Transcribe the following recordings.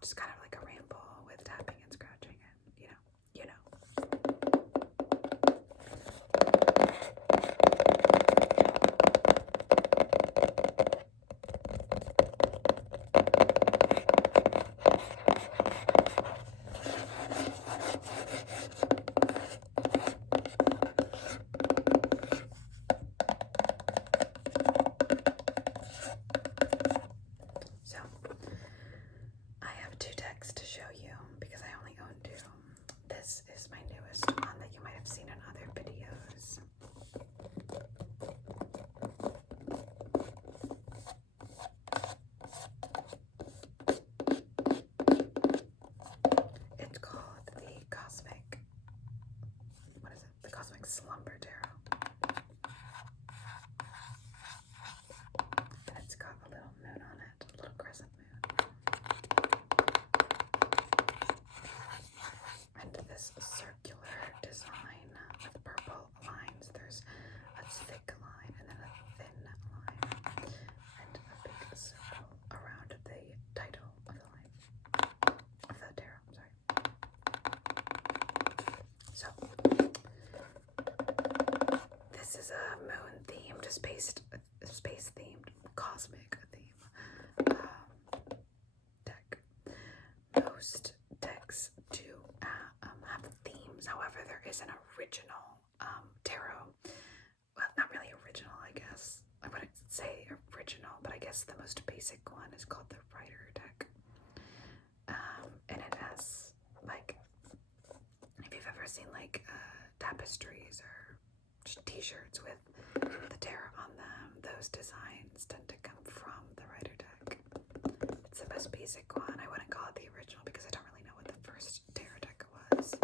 just kind of like a ramble with tapping and scratching and, you know. So, I have 2 decks to show you because I only own 2. This is my newest one that you might have seen in other videos. It's called the Cosmic, what is it? The Cosmic Slumber Tarot. And it's got a little moon on it, a little crescent moon. And this circular design with purple lines. There's a thick line and then a thin line. And a big circle around the title of the line. Of the tarot, sorry. So, this is a moon themed, space themed, cosmic theme deck. Most decks do have themes, however, there is an original tarot. Well, not really original, I guess. I wouldn't say original, but I guess the most basic one is called the Rider deck. And it has, like, if you've ever seen, like, tapestries or t-shirts with the tarot on them, those designs tend to come from the Rider deck. It's the most basic one. I wouldn't call it the original because I don't really know what the first tarot deck was.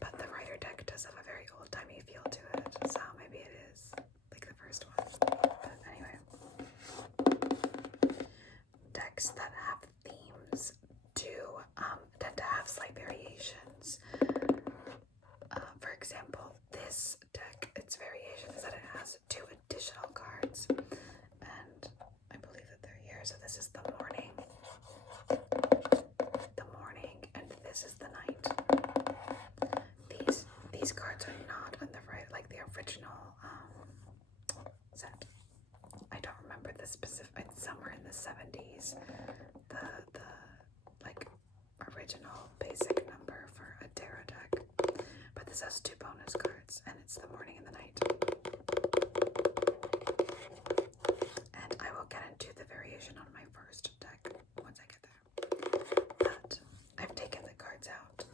But the Rider deck does have a very old-timey feel to it, so maybe it is like the first one. But anyway, decks that have themes do tend to have slight variations. For example, this deck, its variation is that it has 2 additional cards, and I believe that they're here. So this is the morning, and this is the night. These cards are not on the right, like the original set. I don't remember the specific. It's somewhere in the 70s. The like original basic number for a tarot deck. But this has 2 bonus cards, and it's the morning and the night. And I will get into the variation on my first deck once I get there. But I've taken the cards out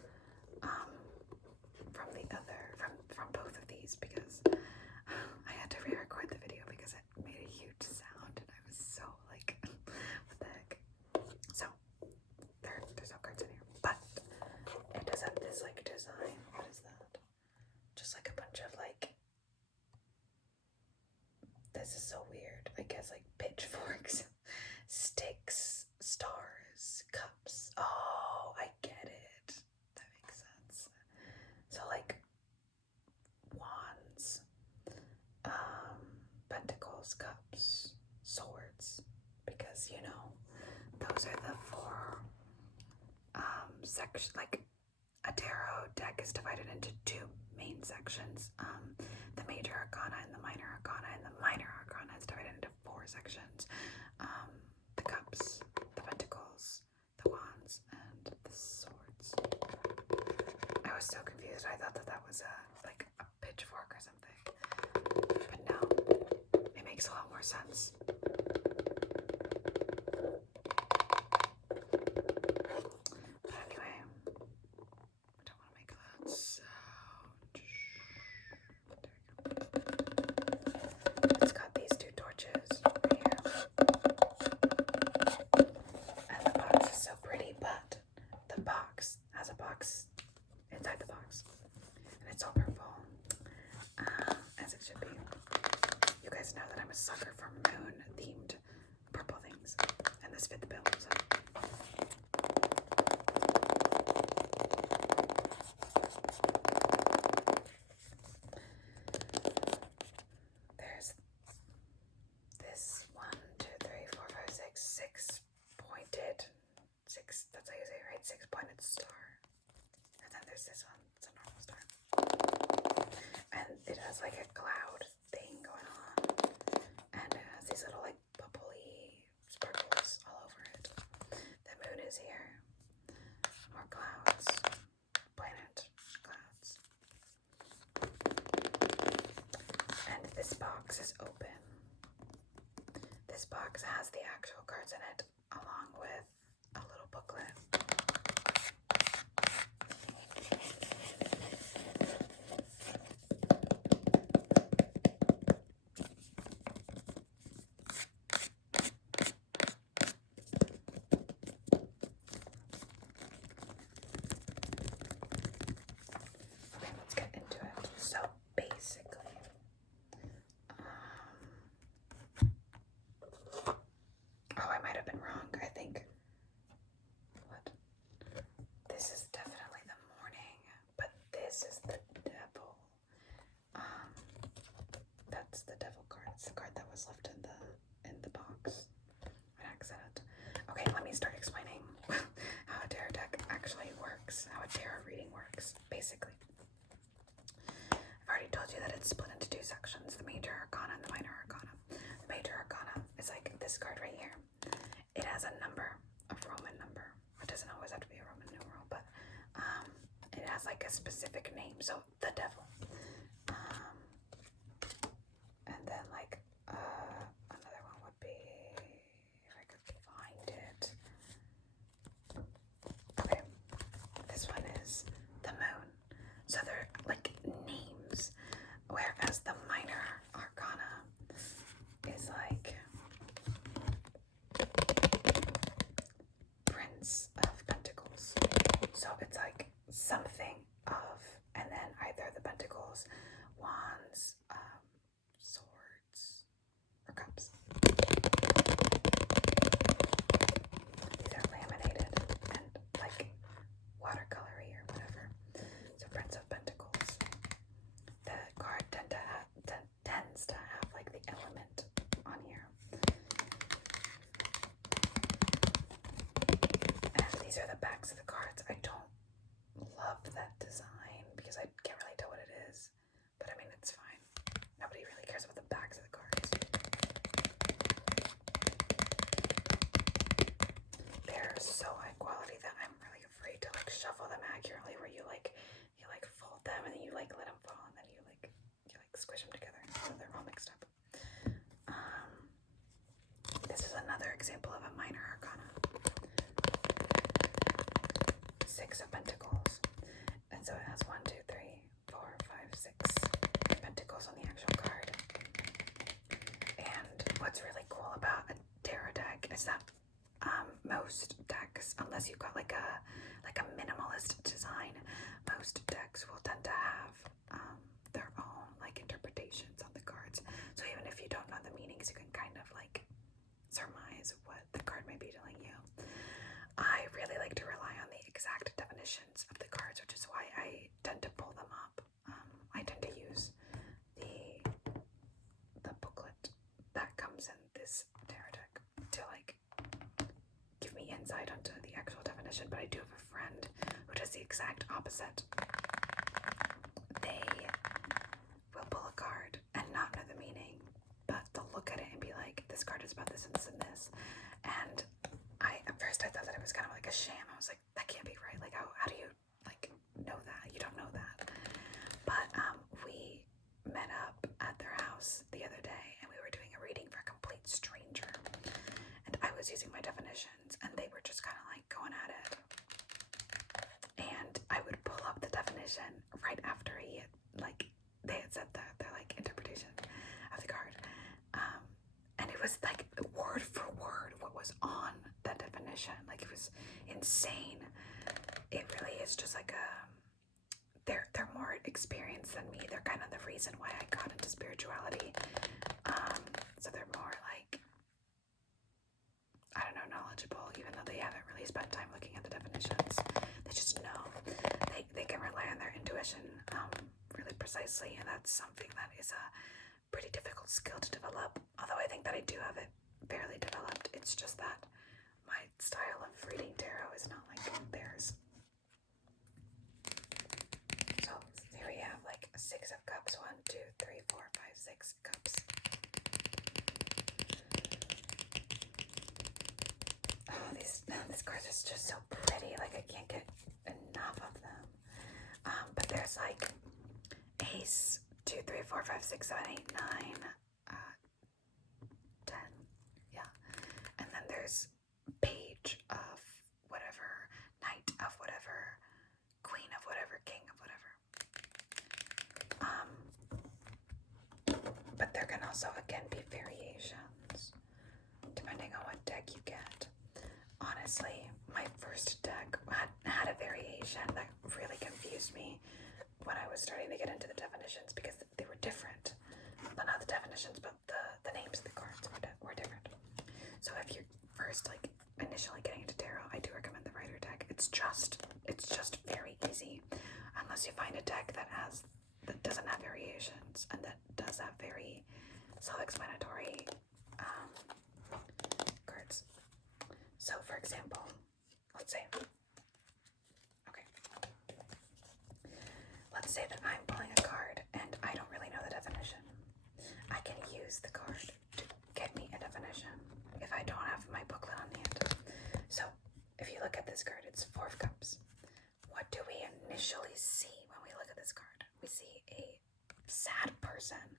from both of these because I had to re-record the video because it made a huge sound, and I was so like, what the heck? So there's no cards in here, but it does have this like design. What is that? Just like a bunch of like, this is so weird. I guess like pitchforks, sticks, stars, cups. Oh, I get it. That makes sense. So like wands, pentacles, cups, swords, because you know those are the 4 sections. Like a tarot deck is divided into 2 main sections, the major arcana and the minor arcana, and the minor arcana is divided into 4 sections, the cups, the pentacles, the wands, and the swords. I was so confused. I thought that was like a pitchfork or something, but no, it makes a lot more sense. But anyway, I don't want to make a loud sound. It's got these 2 torches right here. And the box is so pretty, but the box has a box inside the box. And it's all purple, as it should be. You guys know that I'm a sucker for moon-themed purple things, and this fit the bill, so. box has the actual cards in it, along with a little booklet. Okay, let's get into it. So basically, oh, I might have been wrong. I think, what? This is definitely the morning, but this is the devil. That's the devil card. It's the card that was left in the box. An accident. Okay, let me start explaining how a tarot deck actually works, how a tarot reading works, basically. I've already told you that it's split into two sections, the major arcana and the minor arcana. The major arcana is like this card right here. It has a number, a Roman number. It doesn't always have to be a Roman numeral, but it has like a specific name. So the devil. And then like another one would be, if I could find it. Okay, this one is the moon. So they're like names, whereas the minor arcana is like Prince of Pentacles. So it's like something of, and then either the pentacles, wands, swords, or cups. These are laminated and like watercolory or whatever. So Prince of Pentacles. The card tends to have like the element on here. And these are the backs of the cards. I don't love that design because I can't really tell what it is. But I mean, it's fine. Nobody really cares about the backs of the cards. They're so high quality that I'm really afraid to like shuffle them accurately, where you fold them and then you like let them fall and then you squish them together so they're all mixed up. This is another example of a minor arcana. Six of Pentacles. And so it has 1, 2, 3, 4, 5, 6 pentacles on the actual card. And what's really cool about a tarot deck is that most decks, unless you've got like a minimalist design, most decks will tend to have their own like interpretations on the cards. So even if you don't know the meanings, you can kind of like surmise what the card may be telling you. I really like to rely on the exact definitions of the cards, which is why I tend to pull them up. I tend to use the booklet that comes in this tarot deck to like give me insight onto the actual definition, but I do have a friend who does the exact opposite. They will pull a card and not know the meaning, but they'll look at it and be like, this card is about this and this and this. And at first I thought that it was kind of like a sham. I was like, that can't be right. Like, how do you like know that? You don't know that. But we met up at their house the other day and we were doing a reading for a complete stranger. And I was using my definitions and they were just kind of like going at it. And I would pull up the definition right after they had said their like interpretation of the card. And it was like word for word what was on that definition. Like, it was insane. It really is just like they're more experienced than me. They're kind of the reason why I got into spirituality. So they're more like, I don't know, knowledgeable, even though they haven't really spent time looking at the definitions. They just know. They can rely on their intuition really precisely, and that's something that is a pretty difficult skill to develop. Although I think that I do have it fairly developed. It's just that my style of reading tarot is not like theirs. So here we have like a 6 of cups. 1, 2, 3, 4, 5, 6 cups. Oh, these cards are just so pretty. Like, I can't get enough of them. But there's like ace, 2, 3, 4, 5, 6, 7, 8, 9, 10. Yeah. there's page of whatever, knight of whatever, queen of whatever, king of whatever. But there can also, again, be variations depending on what deck you get. Honestly, my first deck had a variation that really confused me when I was starting to get into the definitions because they were different. Well, not the definitions, but the names of the cards were different. So if you're first, like, initially getting into tarot, I do recommend the Rider deck. It's just very easy, unless you find a deck that doesn't have variations and that does have very self-explanatory cards. So, for example, let's say that I'm pulling a card and I don't really know the definition. I can use the card to get me a definition if I don't have my booklet on hand. So, if you look at this card, it's Four of Cups. What do we initially see when we look at this card? We see a sad person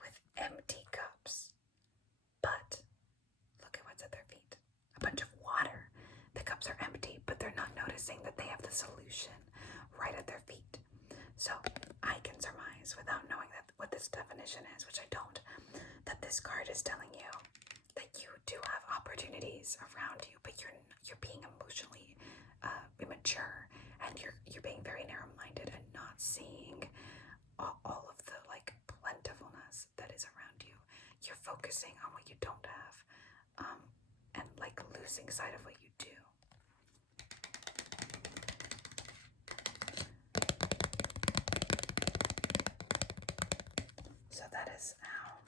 with empty cups. But look at what's at their feet. A bunch of water. The cups are empty, but they're not noticing that they have the solution right at their feet. So I can surmise, without knowing what this definition is, which I don't, that this card is telling you that you do have opportunities around you, but you're being emotionally immature, and you're being very narrow-minded and not seeing all of the, like, plentifulness that is around you. You're focusing on what you don't have, and, like, losing sight of what you do. So that is how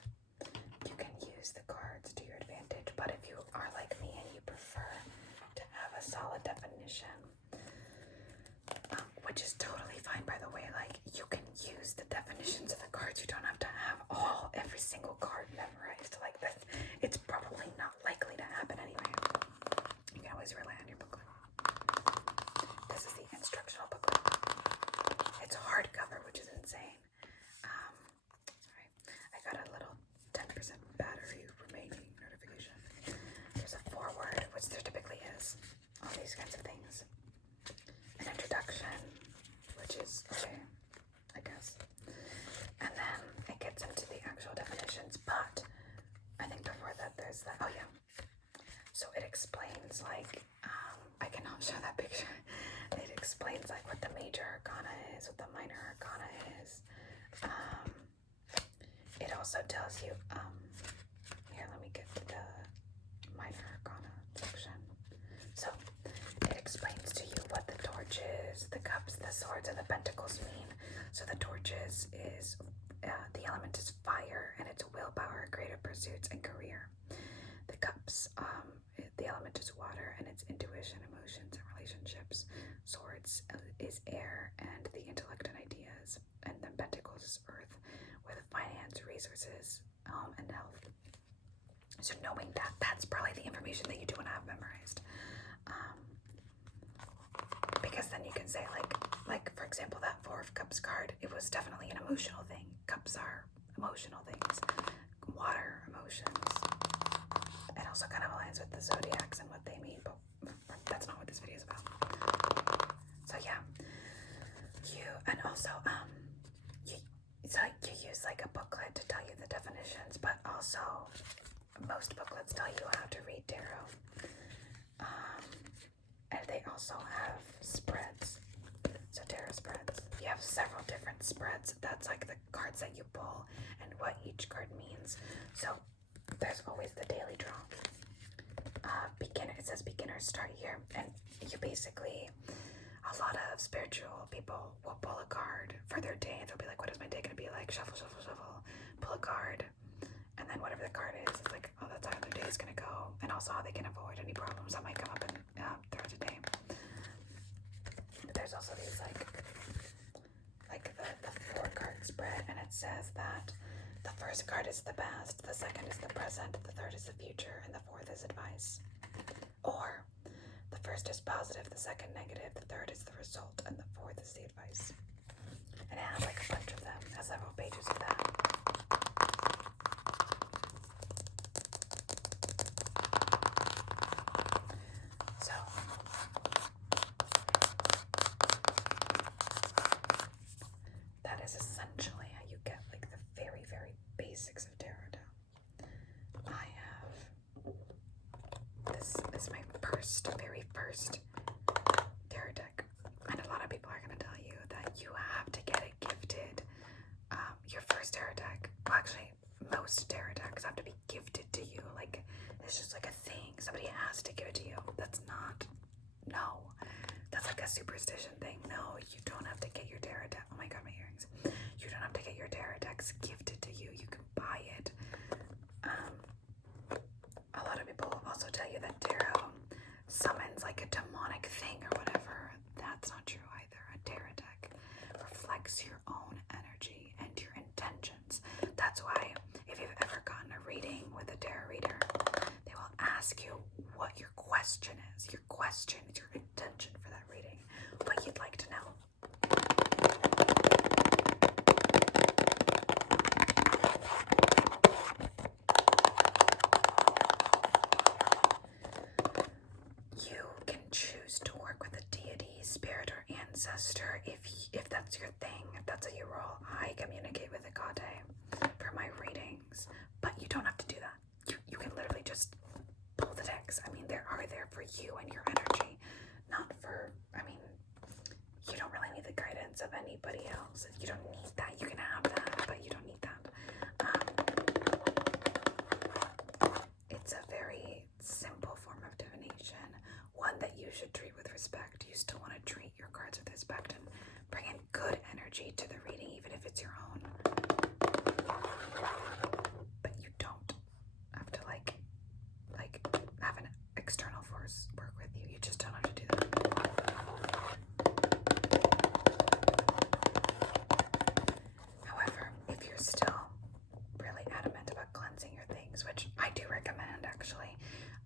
you can use the cards to your advantage. But if you are like me and you prefer to have a solid definition, which is totally fine, by the way, like, you can use the definitions of the cards. You don't have to have every single card memorized. Like, that, it's probably not likely to happen anyway. You can always rely on your booklet. This is the instructional booklet. It's hardcover, which is insane. Sorry, I got a little 10% battery remaining notification. There's a foreword, which there typically is on these kinds of things. An introduction, which is okay, I guess. And then it gets into the actual definitions, but I think before that there's that. Oh yeah. So it explains, like, I cannot show that picture. It explains, like, what the major arcana is, what the minor arcana is. It also tells you, here, let me get to the minor arcana section. So it explains to you what the torches, the cups, the swords, and the pentacles mean. So the torches is, the element is fire, and it's willpower, creative pursuits, and career. The cups, the element is water, and it's intuition, emotions, and relationships. Swords is air, and the intellect and ideas. And then pentacles is earth, with finance, resources, and health. So knowing that, that's probably the information that you do want to have memorized. Because then you can say, like for example, that Four of Cups card, it was definitely an emotional thing. Cups are emotional things. Water, emotions. It also kind of aligns with the zodiacs and what they mean, but that's not what this video is about. So yeah, you use, like, a booklet to tell you the definitions, but also most booklets tell you how to read tarot. And they also have spreads. So tarot spreads. You have several different spreads. That's like the cards that you pull and what each card means. So there's always the daily draw. Beginner. It says beginners start here, and you basically, a lot of spiritual people will pull a card for their day, and they'll be like, "What is my day gonna be like?" Shuffle, shuffle, shuffle. Pull a card, and then whatever the card is, it's like, oh, that's how their day is gonna go, and also how they can avoid any problems that might come up throughout the day. But there's also these like the 4-card spread, and it says that the first card is the past, the second is the present, the third is the future, and the fourth is advice. Or the first is positive, the second negative, the third is the result, and the fourth is the advice. And it has, like, a bunch of them. It has several pages of that. first tarot deck. And a lot of people are going to tell you that you have to get it gifted. Your first tarot deck, well, actually, most tarot decks have to be gifted to you. Like, it's just like a thing. Somebody has to give it to you. That's not, no. That's like a superstition thing. No, you don't have to get your tarot deck. Oh my god, my earrings. You don't have to get your tarot decks gifted to you. You can buy it. A lot of people also tell you that tarot summons like a demonic thing or whatever. That's not true either. A tarot deck reflects your own energy and your intentions. That's why if you've ever gotten a reading with a tarot reader, they will ask you what your question is. Your question is your intention for that reading, what you'd like to know. You can choose to work with a deity, spirit, or ancestor if that's your thing, if that's how you roll. I communicate with a gade for my readings, but you don't have to do that. You can literally just pull the decks. I mean, they are there for you and your energy, not for, I mean, you don't really need the guidance of anybody else. You don't need that. You can have that, but you don't need that. It's a very simple form of divination, one that you should treat with respect. You still want to treat your cards with respect and bring in good energy to the reading, even if it's your own. But you don't have to like have an external force work with you. You just don't have to do that. However, if you're still really adamant about cleansing your things, which I do recommend actually,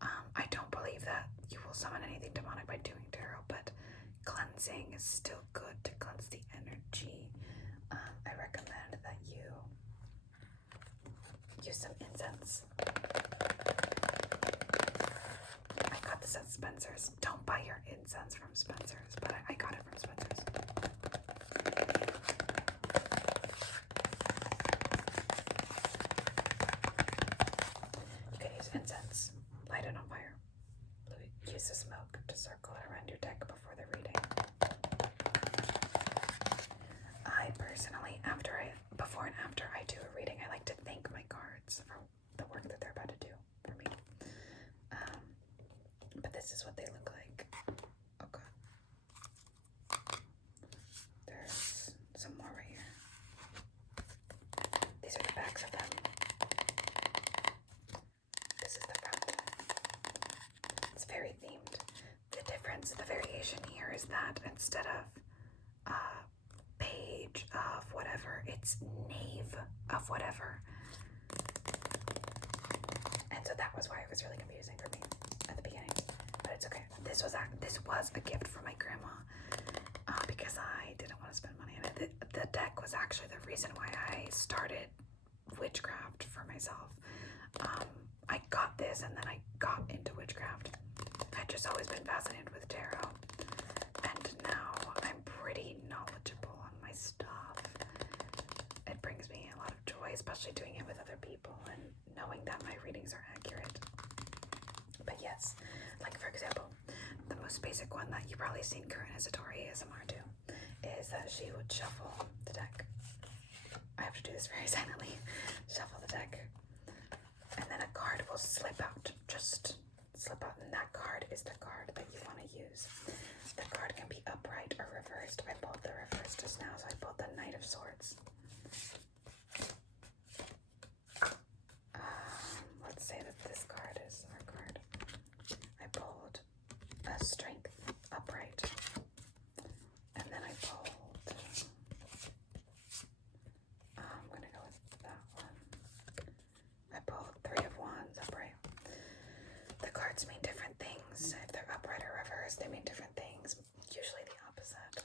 I don't believe that you will summon anything demonic by doing tarot, but cleansing is still good to cleanse the energy. I recommend that you use some incense. I got this at Spencer's. Don't buy your incense from Spencer's, but I got it from Spencer's. You can use incense, light it on fire. Use the smoke to circle around your deck before the reading. I personally, before and after I do a reading, I like to thank my cards for the work that they're about to do for me. But this is what they look like. Oh god. There's some more right here. These are the backs of them. This is the front. It's very themed. The variation here is that instead of page of whatever, it's knave of whatever. And so that was why it was really confusing for me at the beginning. But it's okay. This was a gift from my grandma because I didn't want to spend money on it. The deck was actually the reason why I started witchcraft for myself. I got this and then I got into witchcraft. I've just always been fascinated with tarot, and now I'm pretty knowledgeable on my stuff. It brings me a lot of joy, especially doing it with other people and knowing that my readings are accurate. But yes, like for example, the most basic one that you've probably seen Current Satori ASMR do is that she would shuffle the deck. I have to do this very silently. Shuffle the deck, and then a card will slip out. Just slip out, and that card is the card that you want to use. The card can be upright or reversed. I pulled the reverse just now, so I pulled the Knight of Swords. Let's say that this card is our card. I pulled a Strength upright, and then I pulled, I'm gonna go with that one. I pulled Three of Wands upright. The cards mean different things. If they're upright or reversed, they mean different things. Usually the opposite.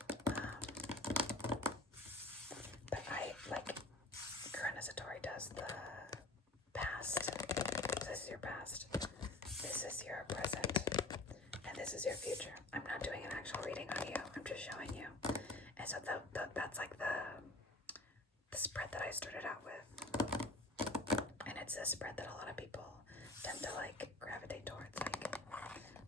But I like Current Satori does the past. So this is your past. This is your present. And this is your future. I'm not doing an actual reading on you. I'm just showing you. And so that's like the spread that I started out with. And it's a spread that a lot of people tend to like gravitate towards,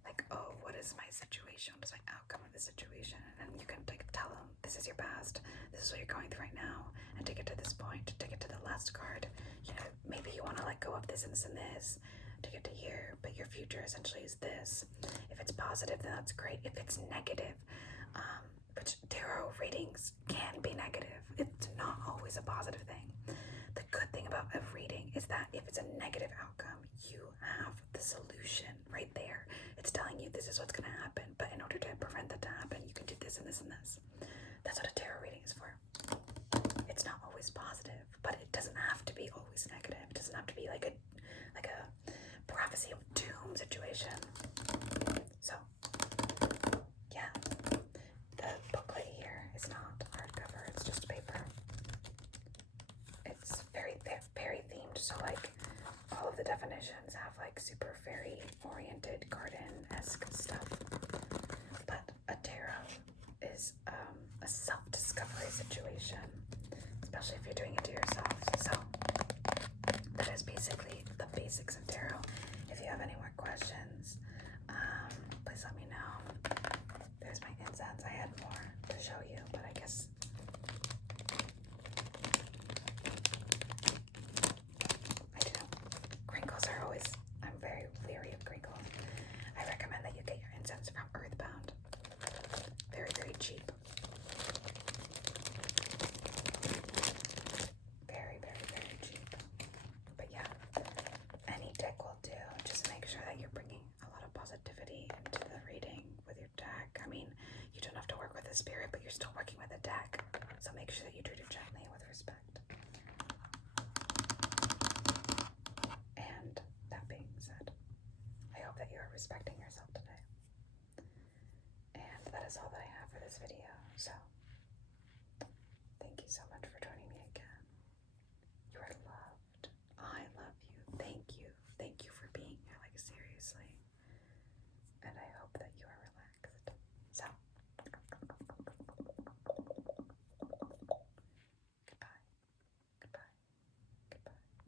like, oh, what is my situation, what is my outcome of the situation, and then you can like tell them this is your past, this is what you're going through right now, and to get to this point, to get to the last card, you know, maybe you want to let go of this and this to get to here, but your future essentially is this. If it's positive, then that's great. If it's negative, which tarot readings can be negative, it's not always a positive thing. The good thing about a reading is that if it's a negative outcome, you have the solution right there. It's telling you this is what's going to happen, but in order to prevent that to happen, you can do this and this and this. That's what a tarot reading is for. It's not always positive, but it doesn't have to be always negative. It doesn't have to be like a prophecy of doom situation. So, yeah, the booklet here is not hardcover, it's just paper. It's very themed, so like all of the definitions have like super fairy